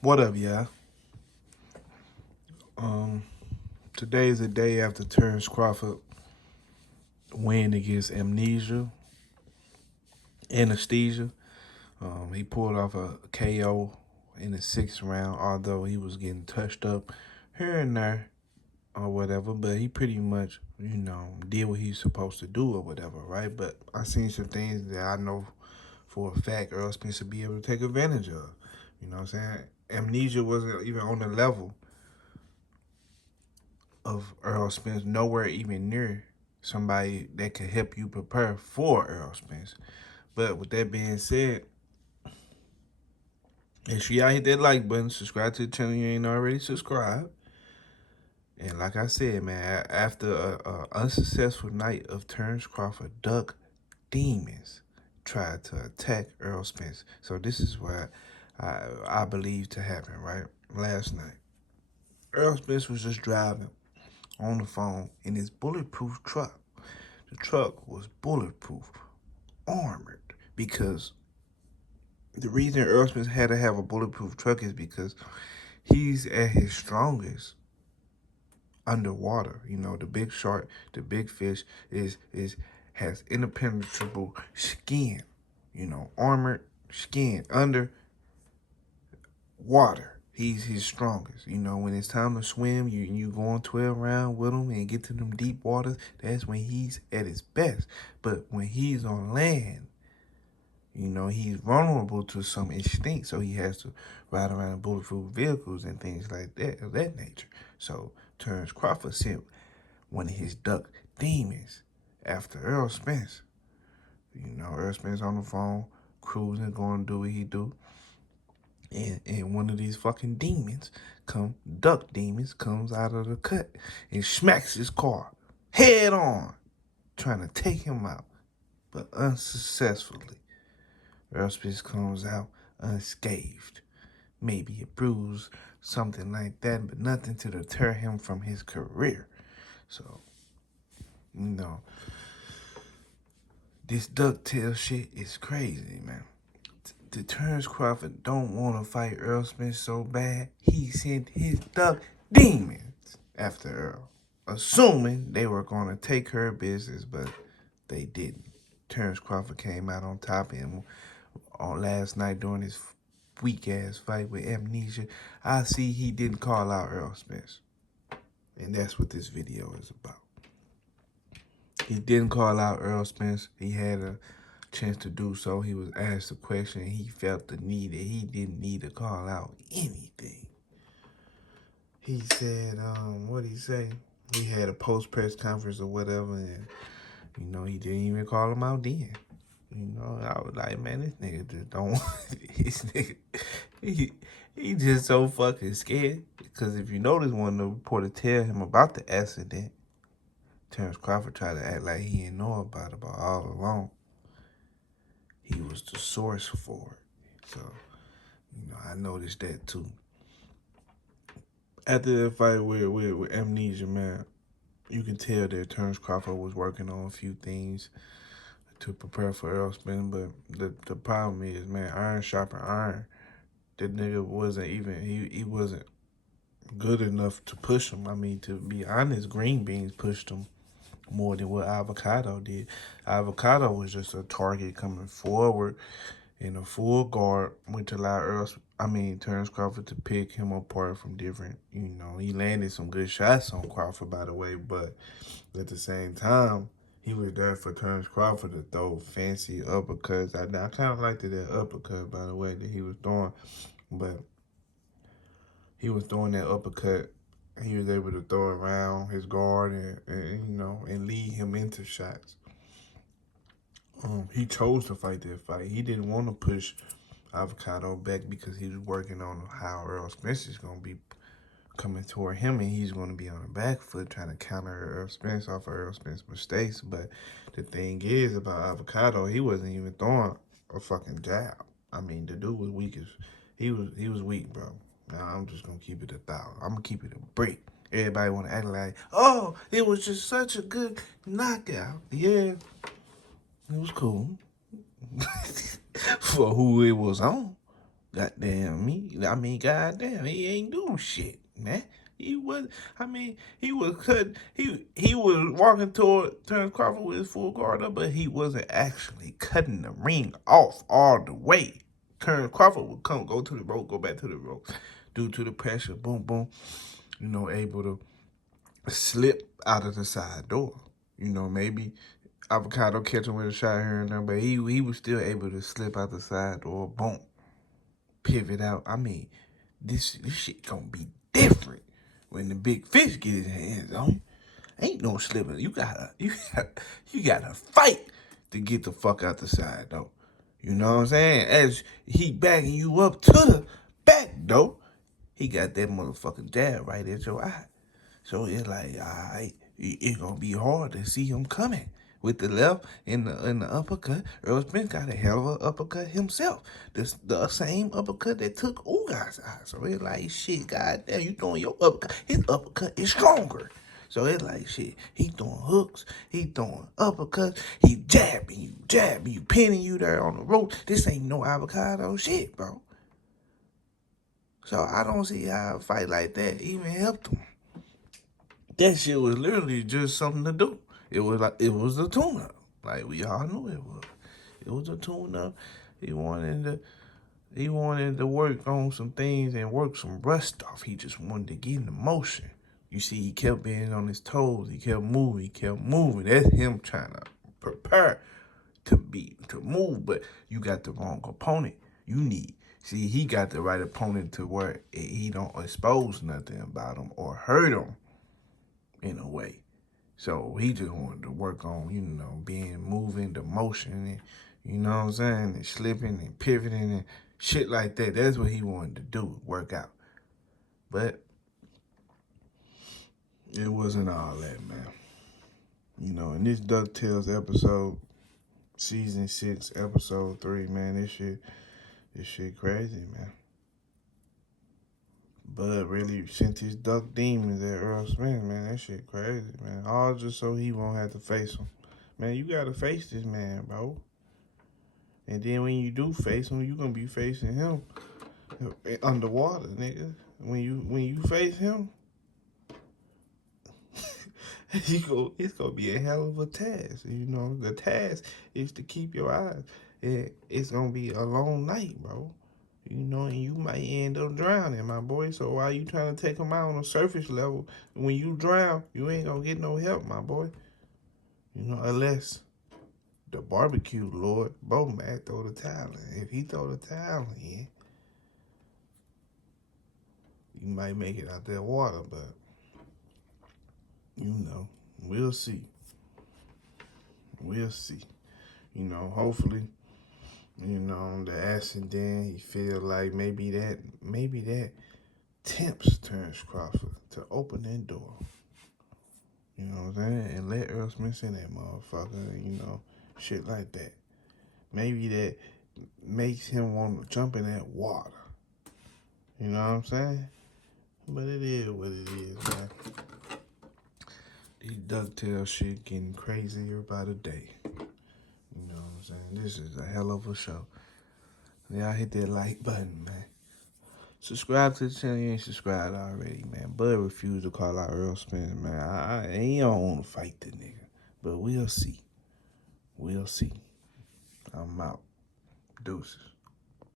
What up, y'all? Um, Today is the day after Terence Crawford win against anesthesia. He pulled off a KO in the sixth round, although he was getting touched up here and there or whatever. But he pretty much, did what he's supposed to do or whatever, right? But I seen some things that I know for a fact Errol Spence would be able to take advantage of. You know what I'm saying? Amnesia wasn't even on the level of Errol Spence, nowhere even near somebody that could help you prepare for Errol Spence. But with that being said, make sure y'all hit that like button, subscribe to the channel you ain't already subscribed. And like I said, man, after a unsuccessful night of Terence Crawford, Duck Demons tried to attack Errol Spence. So this is what I believe to happen, right? Last night, Errol Spence was just driving on the phone in his bulletproof truck. The truck was bulletproof, armored, because the reason Errol Spence had to have a bulletproof truck is because he's at his strongest underwater. You know, the big shark, the big fish is has impenetrable skin, armored skin under water. He's his strongest. When it's time to swim, you go on 12 round with him and get to them deep waters, that's when he's at his best. But when he's on land, he's vulnerable to some instinct, so he has to ride around in bulletproof vehicles and things like that of that nature. So Terence Crawford sent one of his duck demons after Errol Spence. Errol Spence on the phone, cruising, going to do what he do. And one of these fucking duck demons, comes out of the cut and smacks his car head on, trying to take him out, but unsuccessfully. Errol Spence comes out unscathed. Maybe a bruise, something like that, but nothing to deter him from his career. So, you know, this ducktail shit is crazy, man. The Terence Crawford don't want to fight Errol Spence so bad, he sent his duck demons after Earl, assuming they were going to take care of business, but they didn't. Terence Crawford came out on top of him on last night during his weak ass fight with Amnesia. I see he didn't call out Errol Spence, and that's what this video is about. He didn't call out Errol Spence. He had a chance to do so. He was asked a question, and he felt the need that he didn't need to call out anything. He said, what did he say? He had a post-press conference or whatever, and, he didn't even call him out then. I was like, man, this nigga just don't, this nigga, he just so fucking scared. Because if you notice, when the reporter tell him about the accident, Terence Crawford tried to act like he didn't know about it, but all along, he was the source for it. So, I noticed that too. After that fight with Amnesia, man, you can tell that Terence Crawford was working on a few things to prepare for Errol Spence, but the problem is, man, iron sharpen iron. That nigga wasn't even, he wasn't good enough to push him. I mean, to be honest, green beans pushed him more than what Avocado did. Avocado was just a target coming forward in a full guard, which allowed Terence Crawford to pick him apart from different, he landed some good shots on Crawford, by the way, but at the same time, he was there for Terence Crawford to throw fancy uppercuts. I kind of liked that uppercut, by the way, that he was throwing, but he was throwing that uppercut. He was able to throw around his guard and lead him into shots. He chose to fight that fight. He didn't want to push Avocado back because he was working on how Errol Spence is going to be coming toward him, and he's going to be on the back foot trying to counter Errol Spence off of Errol Spence's mistakes. But the thing is about Avocado, he wasn't even throwing a fucking jab. I mean, the dude was weak as he was weak, bro. Now I'm just gonna keep it 1,000. I'm gonna keep it a break. Everybody want to act like, oh, it was just such a good knockout. Yeah, it was cool for who it was on. Goddamn me. I mean, goddamn, he ain't do shit, man. He was, I mean, he was cut. He was walking toward Terence Crawford with his full guard up, but he wasn't actually cutting the ring off all the way. Terence Crawford would go to the rope, go back to the rope, due to the pressure, boom, boom. Able to slip out of the side door. Maybe Avocado catch him with a shot here and there, but he was still able to slip out the side door, boom, pivot out. I mean, this shit gonna be different when the big fish get his hands on you. Ain't no slipping. You gotta fight to get the fuck out the side though. You know what I'm saying? As he backing you up to the back though, he got that motherfucking jab right at your eye. So it's like, alright, it's gonna be hard to see him coming. With the left and the uppercut, Errol Spence got a hell of an uppercut himself. The same uppercut that took Ugas out. So it's like, shit, goddamn, you throwing your uppercut. His uppercut is stronger. So it's like, shit, he throwing hooks, he throwing uppercuts, he jabbing you, pinning you there on the rope. This ain't no avocado shit, bro. So I don't see how a fight like that even helped him. That shit was literally just something to do. It was a tune-up. Like we all knew it was. It was a tune-up. He wanted to work on some things and work some rust off. He just wanted to get into motion. You see, he kept being on his toes. He kept moving. That's him trying to prepare to move, but you got the wrong opponent. He got the right opponent to where he don't expose nothing about him or hurt him in a way. So he just wanted to work on, moving the motion and, you know what I'm saying, and slipping and pivoting and shit like that. That's what he wanted to do, work out. But it wasn't all that, man. In this DuckTales episode, season 6, episode 3, man, this shit crazy, man. Bud really sent his duck demons at Errol Spence, man. That shit crazy, man. All just so he won't have to face him. Man, you gotta face this man, bro. And then when you do face him, you gonna be facing him underwater, nigga. When you face him, it's gonna be a hell of a task. The task is to keep your eyes. It's gonna be a long night, bro. And you might end up drowning, my boy. So why you trying to take him out on a surface level? When you drown, you ain't gonna get no help, my boy. Unless the barbecue lord, Bomac, throw the towel in. If he throw the towel in, you might make it out that water, but we'll see. We'll see. Hopefully, the accident, he feel like maybe that tempts Terence Crawford to open that door. You know what I'm saying? And let Errol Spence in that motherfucker, shit like that. Maybe that makes him want to jump in that water. You know what I'm saying? But it is what it is, man. These DuckTales shit getting crazier by the day. You know what I'm saying? This is a hell of a show. Y'all hit that like button, man. Subscribe to the channel. You ain't subscribed already, man. Bud refused to call out Errol Spence, man. He don't want to fight the nigga. But we'll see. I'm out. Deuces.